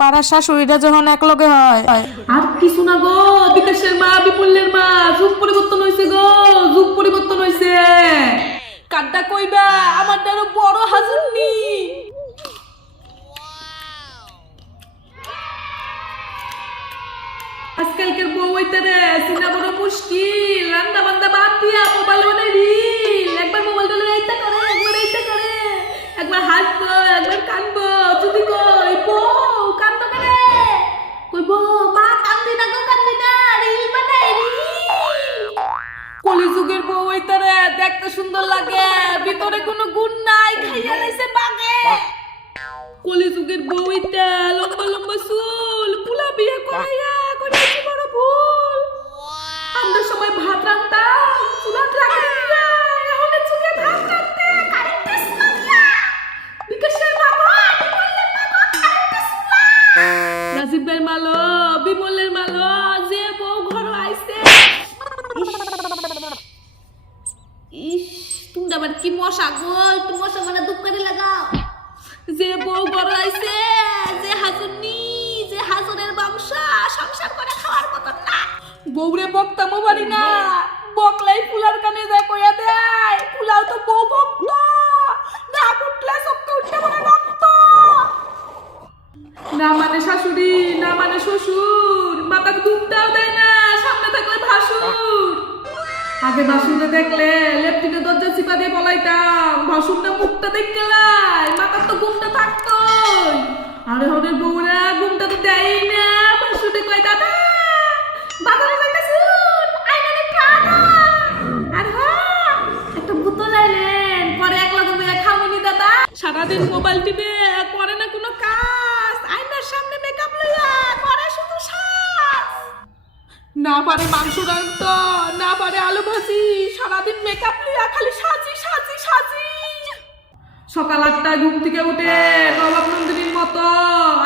পাড়ার শাশুড়িটা যখন একলগে হয়। আর কিছু না গো, বিকাশের মা, বিপুলের মা, যুগ পরিবর্তন হয়েছে গো, যুগ পরিবর্তন হয়েছে। কাড্ডা কইবা আমার দ্বারা বড় হাজুরনি। আজকালকার বউ হইতে রে চিনা বড় মুশকিল। রান্না বান্না বাদ দিয়া মোবাইল বানাই রিল। একবার মোবাইল ধরে এইটা করে, একবার এইটা করে, একবার হাসবো, একবার কানবো। যদি কই বউ কান্দ করে, কইব মা কান্দি না গো, কান্দি না, রিল বানাই রিল। কলিযুগের বউ হইতে রে দেখতে সুন্দর লাগে, ভিতরে কোনো গুণ নাই, খাইয়া লাইছে বাগে। কলিযুগের বউ হইতে লম্বা লম্বা চুল, পুলা বিয়ে করাইয়া করিয়াছি বড় ভুল। আমরা সময় ভাত রান্তাম চুলাত লাগাই দিয়া, এখন চুলে ভাত রান্তে কারেন্টে চুলা। বিকাশের বাবা, বিমলের বাবা কারেন্টে চুলা। রাজীব ভাই মালো, বিমলের মালো, যে বউ ঘর আইছে। ইস তুমি আবার কি মশা গো, একটু মশা মানে দুঃখ করে লাগাও। যে বউ বড় আইছে, যে হাজুরনি, যে হাজুরের বংশ, সংসার করে খাওয়ার মতো না। বউরে বকতামও পারি না, বকলাই ফুলার কানে যায় কইয়া দেয়। ফুলাও তো বউ বকত না, কুটলে চক্কে উঠতে মনে রক্ত। না মানে শাশুড়ি, না মানে শ্বশুর, মাথাকে দুধটাও দেয় না, সামনে থাকলে ভাসুর। আগে ভাসুরে দেখলে লেফটিনে দরজা চিপা দিয়ে পলাইতাম, ভাসুরটা মুখটা দেখতে লাই, মাথার তো ঘুমটা থাকতোই। আরে হরে বউরা ঘুমটা তো দেয় না, ভাসুরে কয় দাদা বাজারে যাইতাছুন, আইনারে খানা। আর হ্যাঁ একটা বোতল আইলেন, পরে একলা ঘুমিয়ে খামুনি দাদা। সারাদিন মোবাইল টিপে করে না কোনো কাজ, আয়নার সামনে মেকআপ লইয়া করে শুধু সাজ। না পারে মাংস রান্তা, না পারে আলু ভাজি, সারাদিন মেকআপ লিয়া খালি সাজি সাজি সাজি। সকাল 8টায় ঘুম থেকে উঠে নবাব নন্দিনীর মতো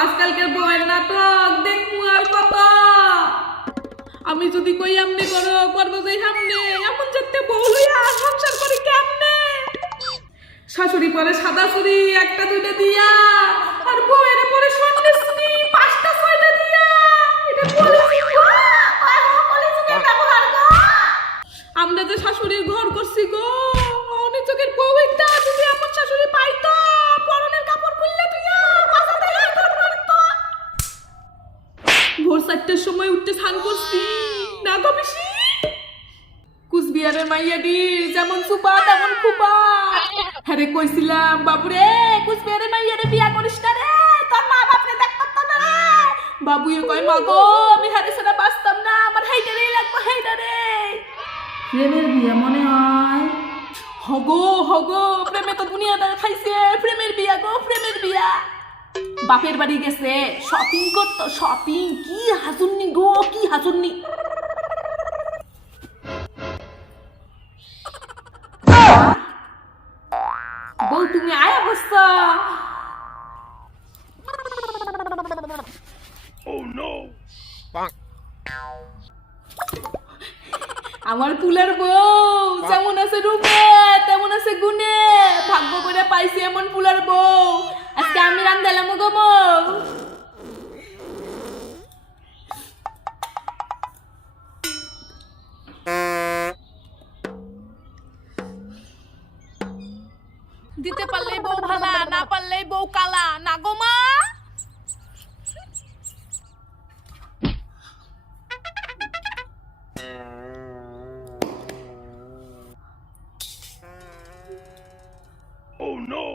আজকালকার বউয়ের নাটক দেখমু আর কত। আমি যদি কই আমনে করো, করবো যে সামনে, এমন যেতে বউ লইয়া সংসার করি কেমনে। শাশুড়ি পরে সাদা চুড়ি একটা দুইটা দিয়া, আর বউয়ের পরে স্বর্ণের চুড়ি 5টা 6টা দিয়া। এটা পলিসি গো, পলিসিকে ব্যবহার গো। আমরা যে শাশুড়ির ঘর করছি গো, অনেক চোখের বউ একটা যদি এমন শাশুড়ি পাইতো, পরনের কাপড় খুললে তুইয়া বাসাতে ঘর করতো। ভোর 4টার সময় উঠতে স্নান করছি না গো বেশি। কুচবিহারের মাইয়াডি যেমন সুপা তেমন খুপা। হ্যাঁ কইছিলাম বাবুরে, কুচবিহারের মাইয়ারে বিয়া করিস না রে, তোর মা বাপরে দেখ পারতো না রে। বাবুয়ে কয় মা গো আমি হারে সেটা বাঁচতাম না, আমার হেইটারেই লাগবো, হেইটারে। প্রেমের বিয়া মনে হয়। হগো হগো, প্রেমে তো দুনিয়াদার খাইছে, প্রেমের বিয়া গো, প্রেমের বিয়া। বাপের বাড়ি গেছে শপিং করতো, শপিং। কি হাজুরনি গো, কি হাজুরনি। বউ তুমি আয়া বসছো। আমার পুলার বউ যেমন আছে রূপে তেমন আছে গুণে, ভাগ্য করে পাইছি এমন পুলার বউ। আজকে আমি রান্দালাম গো বউ। দিতে পারলেই বউ ভালা, না পারলেই বউ কালা, না গো মা। Oh no!